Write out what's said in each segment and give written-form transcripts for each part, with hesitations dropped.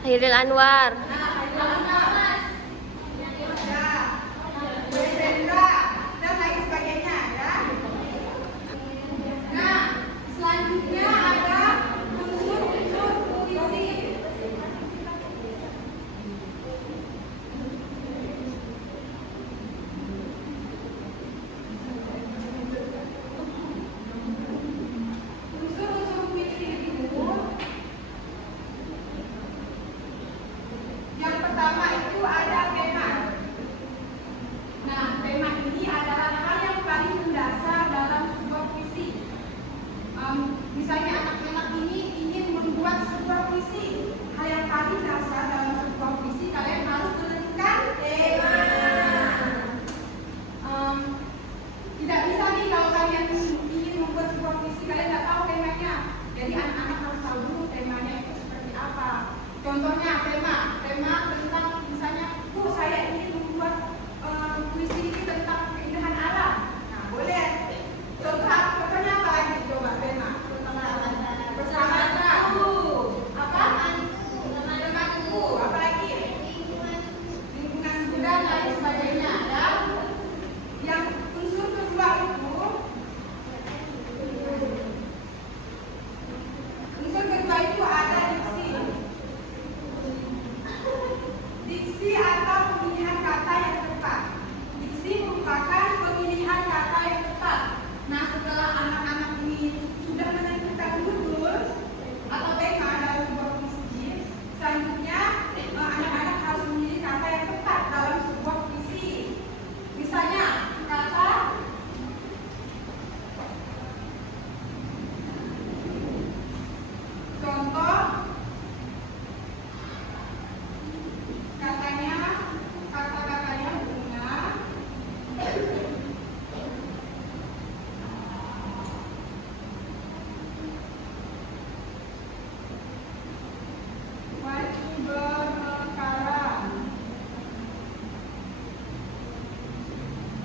Hairil Anwar. Dan lain sebagainya ya. Nah, selanjutnya ada unsur-unsur puisi. Unsur-unsur puisi itu yang pertama itu ada tema. Nah, tema ini adalah hal yang paling mendasar dalam sebuah puisi. Misalnya anak-anak ini ingin membuat sebuah puisi, hal yang paling dasar dalam sebuah puisi kalian harus menentukan tema. Tidak bisa nih kalau kalian ingin membuat sebuah puisi kalian tidak tahu temanya. Jadi anak-anak harus tahu dulu temanya itu seperti apa. Contohnya tema tentang misalnya, saya ingin membuat puisi ini tentang keindahan alam. Nah, boleh. Contohnya apa lagi? Coba tema. Persahabatan. Apa? Temanku. Apa lagi? Lingkungan hidup dan lain sebagainya. Ya. Yang unsur kedua itu, ada diksi. Diksi atau pemilihan kata yang tepat. Diksi merupakan pemilihan kata yang tepat. Nah, setelah anak-anak ini sudah menentukan judul atau tema dalam sebuah puisi, selanjutnya anak-anak harus memilih kata yang tepat dalam sebuah puisi. Misalnya, kata contoh, kata-katanya bunga, wajib bermekaran.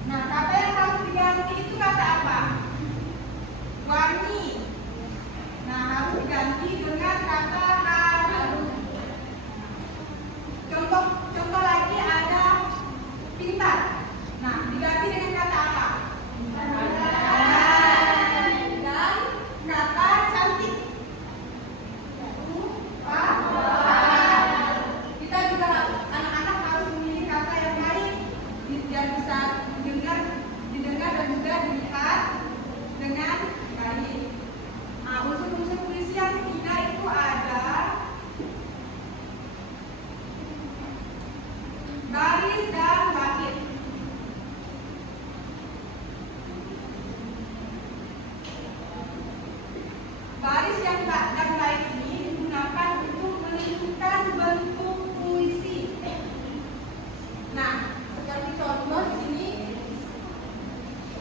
Nah, kata yang harus diganti itu kata apa? Wangi. Nah, harus diganti dengan kata harum. Contoh lagi ada pintar. Nah, diganti dengan kata apa? Dan kata cantik. Kita juga anak-anak harus memilih kata yang baik biar bisa didengar dan juga dilihat dengan baik. Nah, unsur-unsur puisi yang ketiga itu ada baris dan bait. Baris dan bait ini digunakan untuk menentukan bentuk puisi. Nah, seperti contoh di sini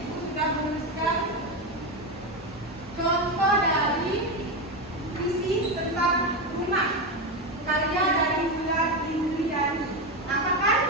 ibu sudah menuliskan contoh dari puisi tentang rumah karya dari Bulan Indriani. Apa kan?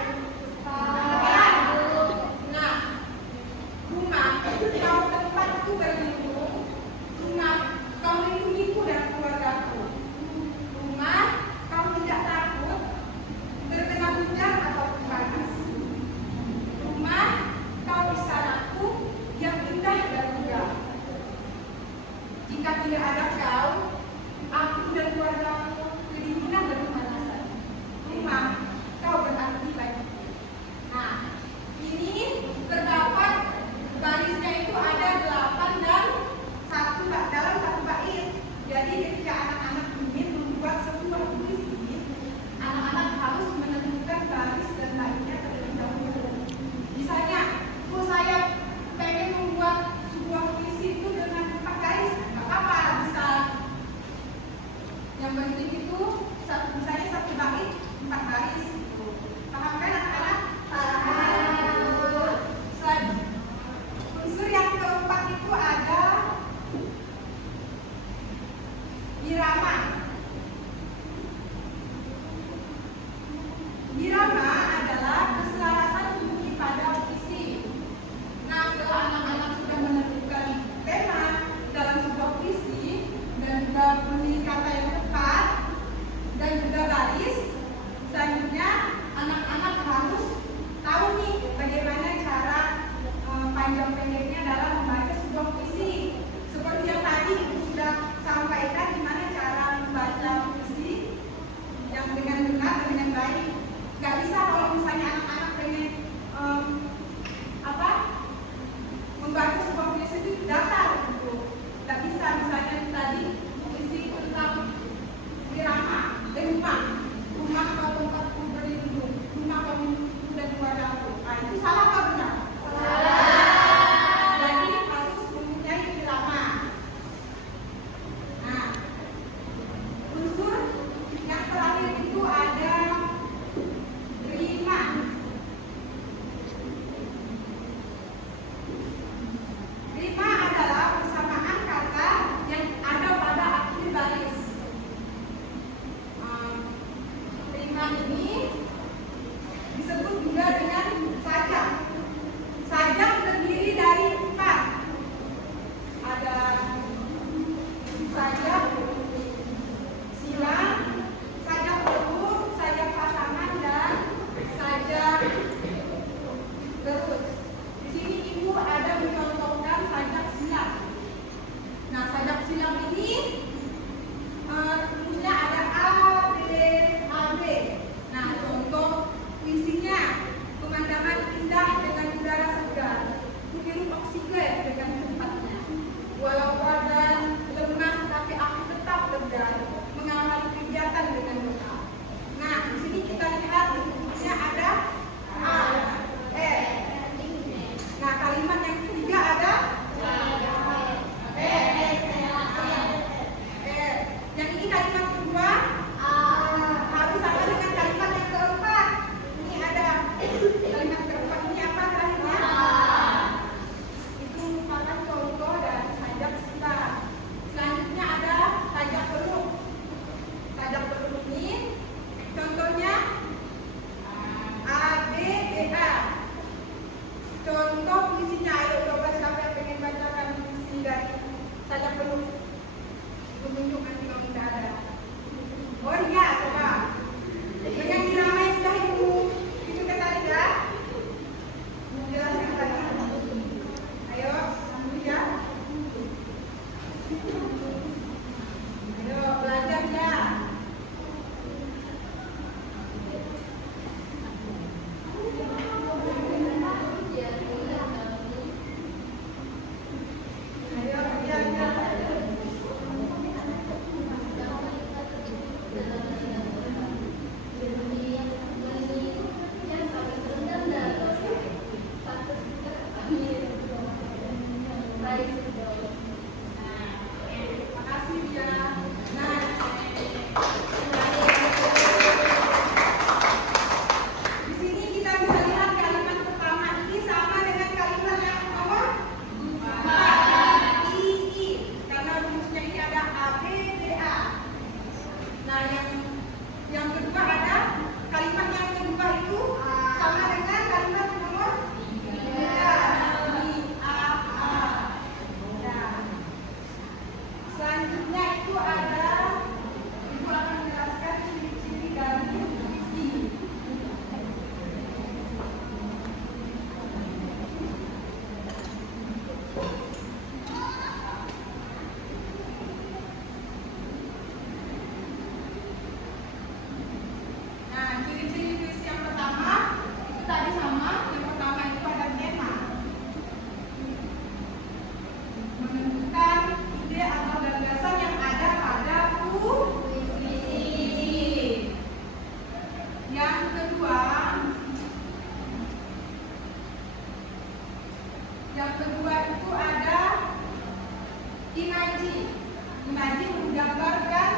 Yang kedua itu ada imaji. Imaji menggambarkan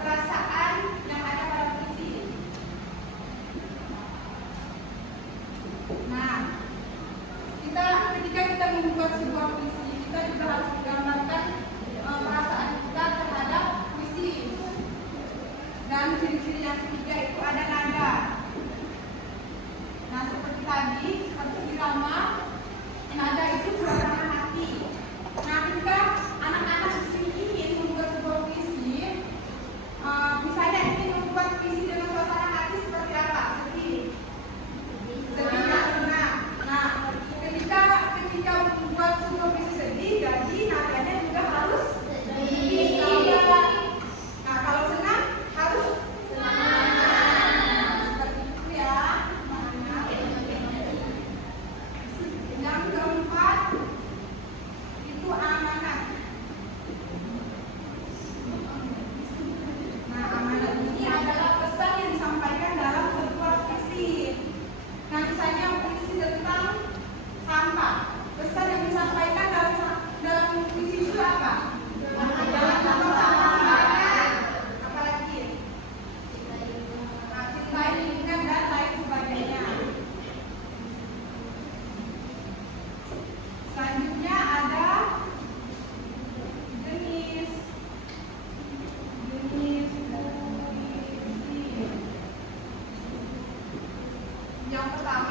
perasaan yang ada pada puisi. Nah, ketika kita membuat sebuah puisi, kita juga harus menggambarkan perasaan kita terhadap puisi. Dan ciri-ciri yang ketiga itu ada nada. Nah, seperti tadi, seperti irama, nada itu suasana hati. Nah, ketika anak-anak di sini ingin membuat sebuah puisi, misalnya ingin membuat puisi dengan suasana hati seperti apa? Sedih, senang. Nah, ketika membuat sebuah puisi sedih, jadi nadanya juga harus sedih. Nah, kalau senang harus senang. Seperti itu ya. Yang keempat itu amanat. Nah, amanat ini adalah pesan yang disampaikan dalam sebuah puisi. Nah, misalnya puisi tentang sampah. Pesan yang disampaikan dalam puisi itu apa? Jangan buang sampah sembarangan. Apalagi? Nah, cintai lingkungan dan lain sebagainya. Selanjutnya ada jenis puisi. Yang pertama